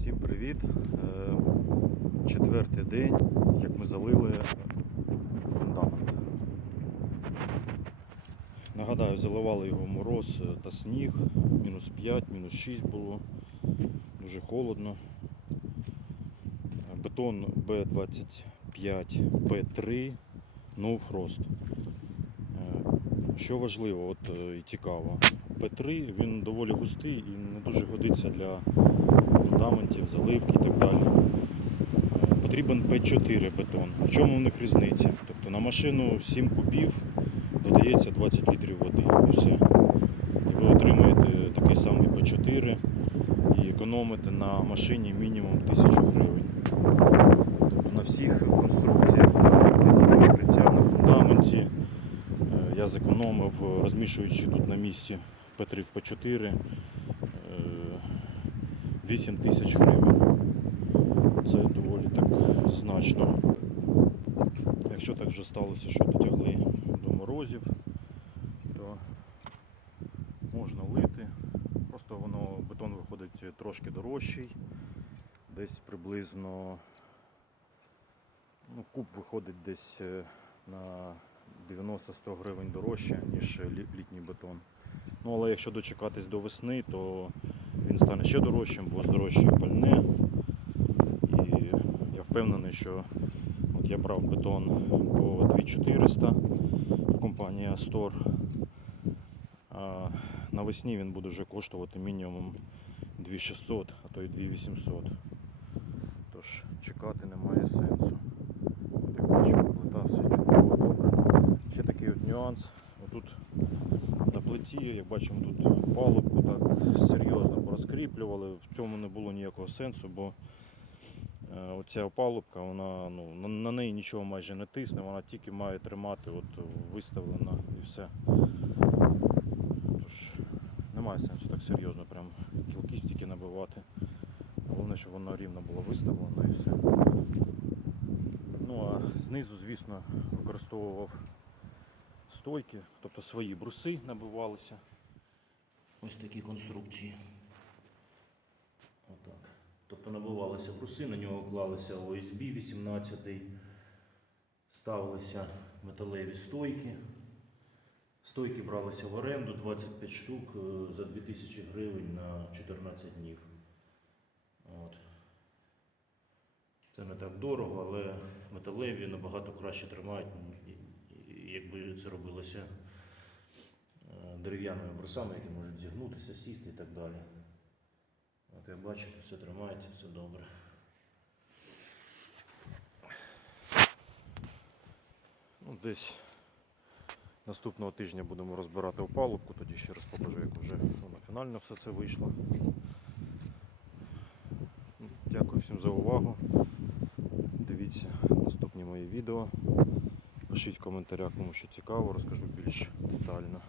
Всім привіт! Е, Четвертий день, як ми залили фундамент. Нагадаю, заливали його мороз та сніг, мінус 5, мінус 6 було, дуже холодно. Бетон B25, B3, No Frost. Що важливо от, е, і цікаво, П3 він доволі густий і не дуже годиться для фундаментів, заливки і так далі. Е, Потрібен П4 бетон. В чому в них різниця? Тобто на машину 7 кубів додається 20 літрів води і все. І ви отримаєте такий самий П4 і економите на машині мінімум 1000 гривень. Тобто на всіх конструкціях, на покриття на фундаменті е, я зекономив, е, розмішуючи тут на місці П3 в П4 е, 8 тисяч гривень. Це доволі так значно. Якщо так вже сталося, що дотягли до морозів, то можна лити. Просто воно бетон виходить трошки дорожчий, десь приблизно ну, куб виходить десь е, на 90-100 гривень дорожче, ніж літній бетон. Ну, але якщо дочекатись до весни, то він стане ще дорожчим, бо здорожчає пальне. І я впевнений, що от я брав бетон по 2400 в компанії Astor. А навесні він буде вже коштувати мінімум 2600, а то й 2800. Тож чекати немає сенсу. От як бачимо, плита все чудово добре. Ще такий от нюанс. Отут на як бачимо, тут палубку так серйозно порозкріплювали. В цьому не було ніякого сенсу, бо е, оця опалубка, вона, ну, на, на неї нічого майже не тисне, вона тільки має тримати от, виставлена і все. Тож немає сенсу так серйозно прям кілки стільки набивати. Головне, щоб вона рівно була виставлена і все. Ну а знизу, звісно, використовував стойки, тобто свої бруси набивалися. Ось такі конструкції. Отак. Тобто набивалися бруси, на нього клалися ОСБ 18, ставилися металеві стойки. Стойки бралися в оренду 25 штук е, за 2000 гривень на 14 днів. От. Це не так дорого, але металеві набагато краще тримають, якби це робилося е, дерев'яними брусами, які можуть зігнутися, сісти і так далі. От як бачите, все тримається, все добре. Ну, десь наступного тижня будемо розбирати опалубку, тоді ще раз покажу, як вже воно фінально все це вийшло. Дякую всім за увагу. Дивіться наступні мої відео. Пишіть в коментарях, кому що цікаво, розкажу більш детально.